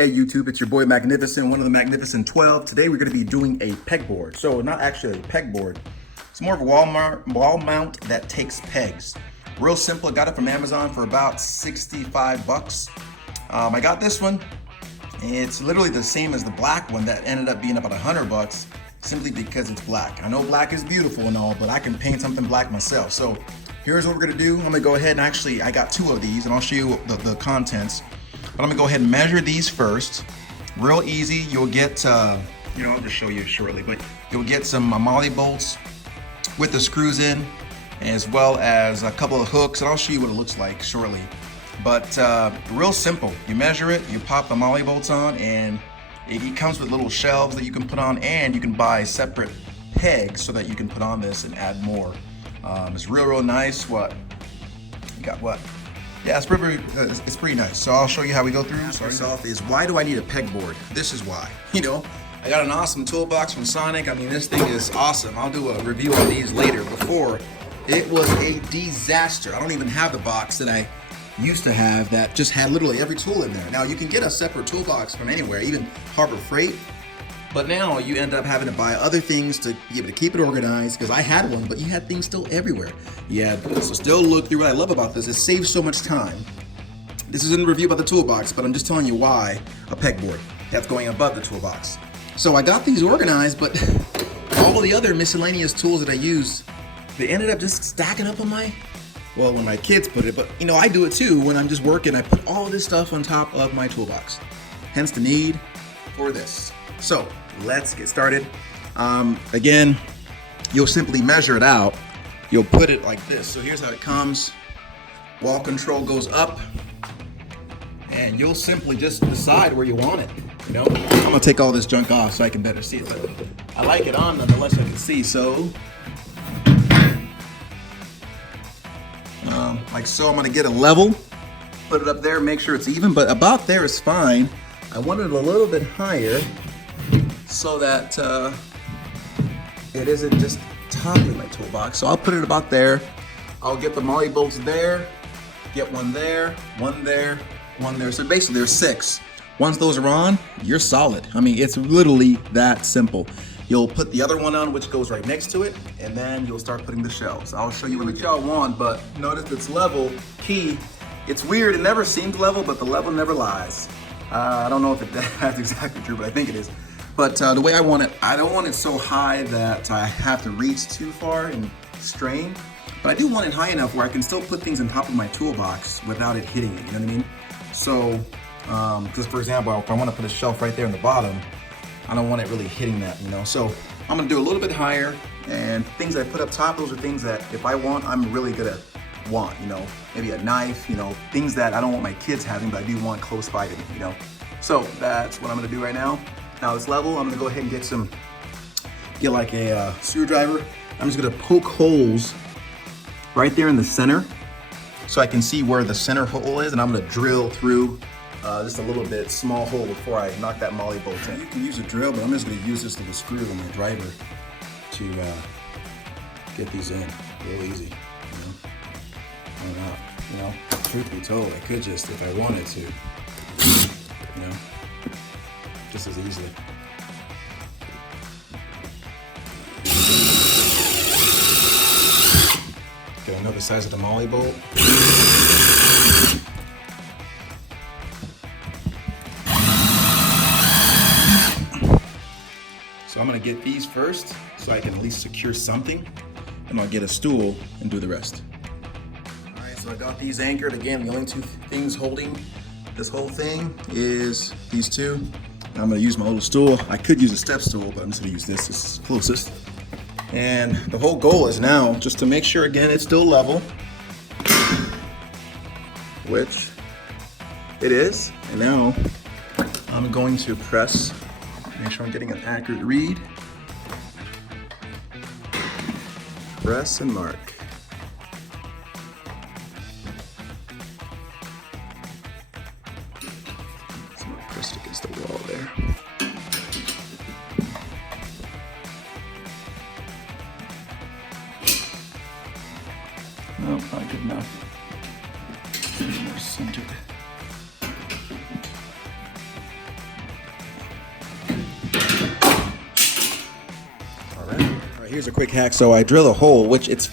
Hey YouTube, it's your boy Magnificent, one of the Magnificent 12. Today we're going to be doing a pegboard. So not actually a pegboard. It's more of a wall mount that takes pegs. Real simple. I got it from Amazon for about 65 bucks. I got this one. It's literally the same as the black one that ended up being about 100 bucks simply because it's black. I know black is beautiful and all, but I can paint something black myself. So here's what we're going to do. I'm going to go ahead and actually, I got two of these and I'll show you the contents. But I'm gonna go ahead and measure these first. Real easy. You'll get, I'll just show you shortly, but you'll get some moly bolts with the screws in, as well as a couple of hooks, and I'll show you what it looks like shortly. But real simple. You measure it, you pop the moly bolts on, and it comes with little shelves that you can put on, and you can buy separate pegs so that you can put on this and add more. It's real nice. What? You got what? Yeah, it's pretty nice. So I'll show you how we go through. First off is, why do I need a pegboard? This is why. I got an awesome toolbox from Sonic. I mean, this thing is awesome. I'll do a review on these later. Before, it was a disaster. I don't even have the box that I used to have that just had literally every tool in there. Now, you can get a separate toolbox from anywhere, even Harbor Freight. But now you end up having to buy other things to be able to keep it organized, because I had one, but you had things still everywhere. Yeah, so still look through. What I love about this, it saves so much time. This isn't a review about the toolbox, but I'm just telling you why a pegboard that's going above the toolbox. So I got these organized, but all the other miscellaneous tools that I use, they ended up just stacking up on when my kids put it, but I do it too. When I'm just working, I put all this stuff on top of my toolbox. Hence the need for this. So let's get started. Again, you'll simply measure it out. You'll put it like this. So here's how it comes. Wall control goes up, and you'll simply just decide where you want it. I'm gonna take all this junk off so I can better see it, but I like it on nonetheless. I can see. So like so, I'm gonna get a level, put it up there, make sure it's even, but about there is fine. I want it a little bit higher, so that it isn't just toppling my toolbox. So I'll put it about there. I'll get the moly bolts there, get one there, one there, one there. So basically there's 6. Once those are on, you're solid. I mean, it's literally that simple. You'll put the other one on, which goes right next to it, and then you'll start putting the shelves. I'll show you what y'all want, but notice it's level. Key. It's weird, it never seems level, but the level never lies. I don't know if that's exactly true, but I think it is. But the way I want it, I don't want it so high that I have to reach too far and strain. But I do want it high enough where I can still put things on top of my toolbox without it hitting it, you know what I mean? So, because for example, if I want to put a shelf right there in the bottom, I don't want it really hitting that, So I'm gonna do a little bit higher, and things I put up top, those are things that if I want, I'm really gonna want, maybe a knife, things that I don't want my kids having, but I do want close by to me, So that's what I'm gonna do right now. Now this level, I'm gonna go ahead and get like a screwdriver. I'm just gonna poke holes right there in the center so I can see where the center hole is, and I'm gonna drill through just a little bit, small hole before I knock that moly bolt in. You can use a drill, but I'm just gonna use this little screw on my driver to get these in real easy, Why not? Truth be told, I could just, if I wanted to, just as easily. Okay, I know the size of the moly bolt. So I'm gonna get these first so I can at least secure something, and I'll get a stool and do the rest. All right, so I got these anchored. Again, the only 2 things holding this whole thing is these 2. I'm gonna use my little stool. I could use a step stool, but I'm just gonna use this. This is closest. And the whole goal is now just to make sure, again, it's still level, which it is. And now I'm going to press, make sure I'm getting an accurate read. Press and mark. Pressed against the wall there. No, not good enough. More centered. Here's a quick hack. So I drill a hole, which it's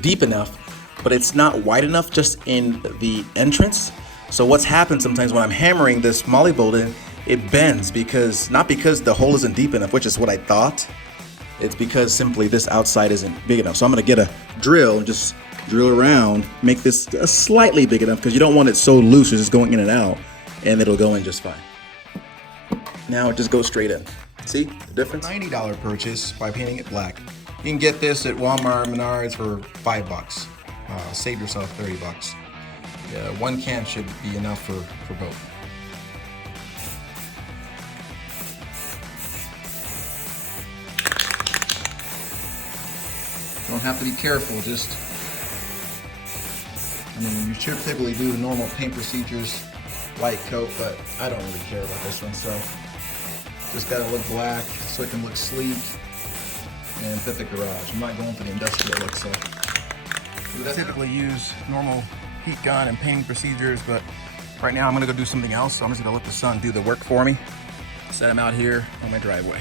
deep enough, but it's not wide enough just in the entrance. So what's happened sometimes when I'm hammering this molly bolt in, it bends not because the hole isn't deep enough, which is what I thought. It's because simply this outside isn't big enough. So I'm gonna get a drill and just drill around, make this slightly big enough because you don't want it so loose, it's just going in and out, and it'll go in just fine. Now it just goes straight in. See the difference? $90 purchase by painting it black. You can get this at Walmart, Menards for $5. Save yourself $30. One can should be enough for both. Don't have to be careful, you should typically do the normal paint procedures, light coat, but I don't really care about this one, so just gotta look black so it can look sleek and fit the garage. I'm not going for the industrial look, so. I typically use normal heat gun and painting procedures, but right now I'm gonna go do something else, so I'm just gonna let the sun do the work for me. Set him out here on my driveway.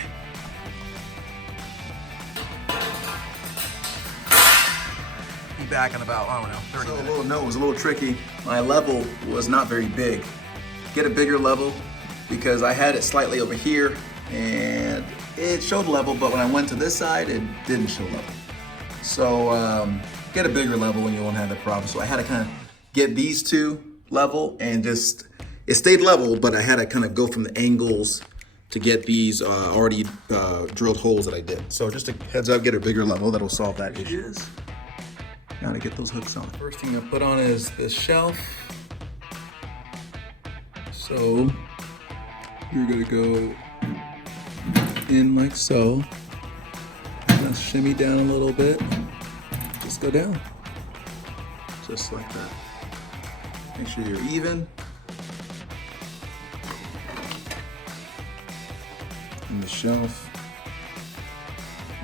Be back in about, 30 minutes. A little note was a little tricky. My level was not very big. Get a bigger level because I had it slightly over here and it showed level, but when I went to this side, it didn't show level. So get a bigger level and you won't have that problem. So I had to kind of get these two level and it stayed level, but I had to kind of go from the angles to get these already drilled holes that I did. So just a heads up, get a bigger level, that'll solve that issue. Now to get those hooks on. First thing I put on is this shelf. So you're gonna go in like so. Now shimmy down a little bit. Just go down. Just like that. Make sure you're even. And the shelf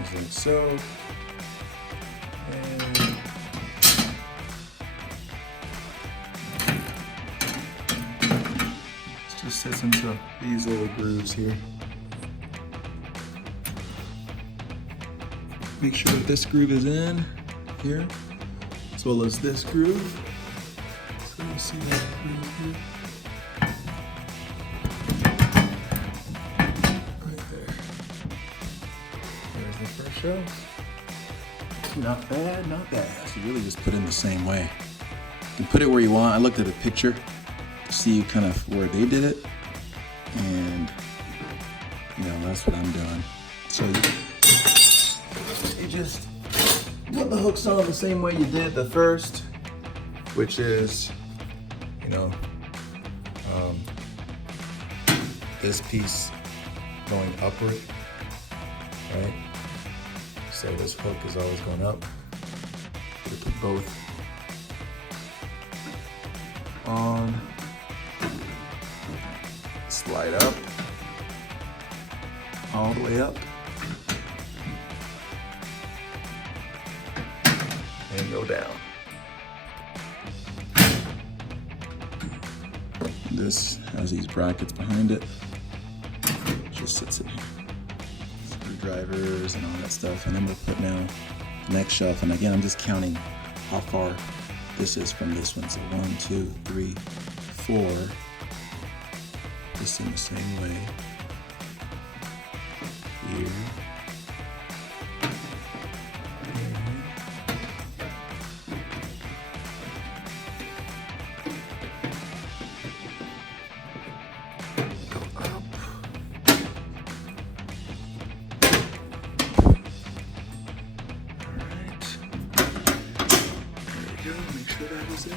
is like so. And just sits into these little grooves here. Make sure that this groove is in here, as well as this groove. So you see that groove here? Right there. There's the first shelf. Not bad, not bad. So you really just put it in the same way. You can put it where you want. I looked at the picture to see kind of where they did it, and that's what I'm doing. So you just put the hooks on the same way you did the first, which is this piece going upward, right? So this hook is always going up. We put both on. Slide up, all the way up, and go down. This has these brackets behind it. Just sits in here. Screwdrivers and all that stuff. And I'm gonna put now the next shelf. And again, I'm just counting how far this is from this one. So 1, 2, 3, 4. This in the same way. Here. Go up. Alright. There we go. Make sure that is in.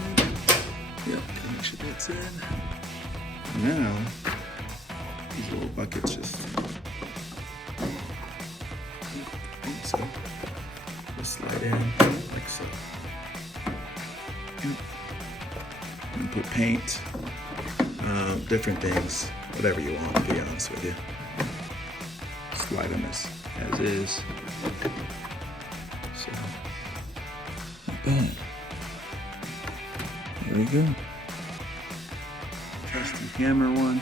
Yep, make sure that's in. Now, these little buckets just slide in like so. And put paint, different things, whatever you want, to be honest with you. Slide them as is. So, not bad. There we go. Trusty hammer one.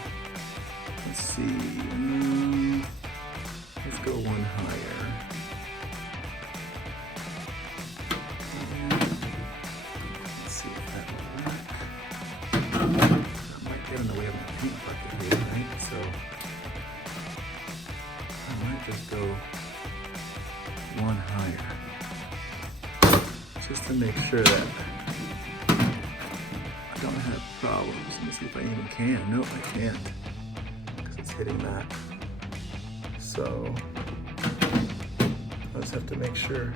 Let's see. Let's go one higher. get in the way of my paint bucket here, right? So I might just go one higher, just to make sure that I don't have problems. Let me see if I even can. Nope, I can't, because it's hitting that. So I just have to make sure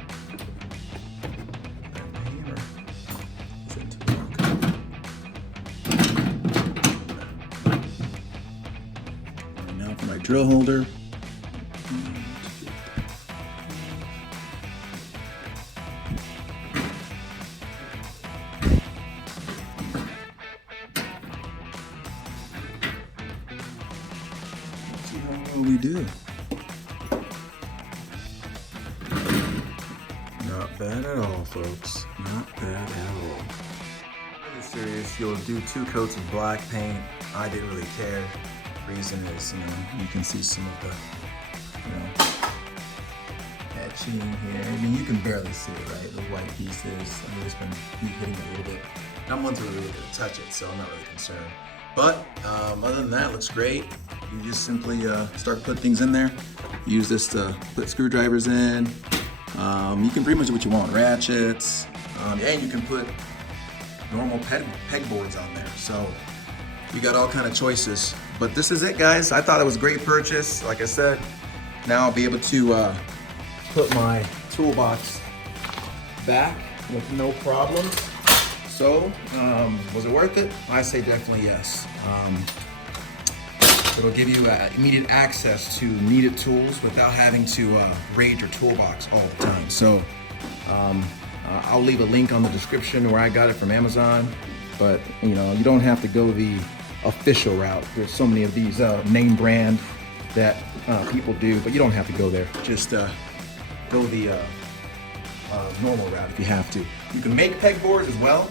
that the hammer isn't too long. And now for my drill holder. Let's see how well we do. Not bad at all, folks. Not bad at all. Really serious, you'll do 2 coats of black paint. I didn't really care. Reason is, you can see some of the, etching here. I mean, you can barely see it, right? The white pieces. I mean, it's been hitting a little bit. Not one's really going to touch it, so I'm not really concerned. But other than that, it looks great. You just simply start putting things in there. Use this to put screwdrivers in. You can pretty much do what you want, ratchets, and you can put normal pegboards on there. So you got all kind of choices. But this is it, guys. I thought it was a great purchase. Like I said, now I'll be able to put my toolbox back with no problems. So, was it worth it? I say definitely yes. It'll give you immediate access to needed tools without having to raid your toolbox all the time. So I'll leave a link on the description where I got it from Amazon, but you don't have to go the official route. There's so many of these name brand that people do, but you don't have to go there. Just go the normal route if you have to. You can make pegboards as well.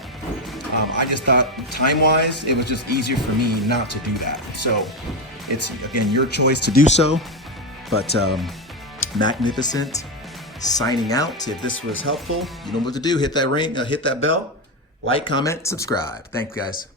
I just thought time-wise, it was just easier for me not to do that. So it's, again, your choice to do so. But Magnificent signing out. If this was helpful, you know what to do. Hit that ring, hit that bell, like, comment, subscribe. Thanks, guys.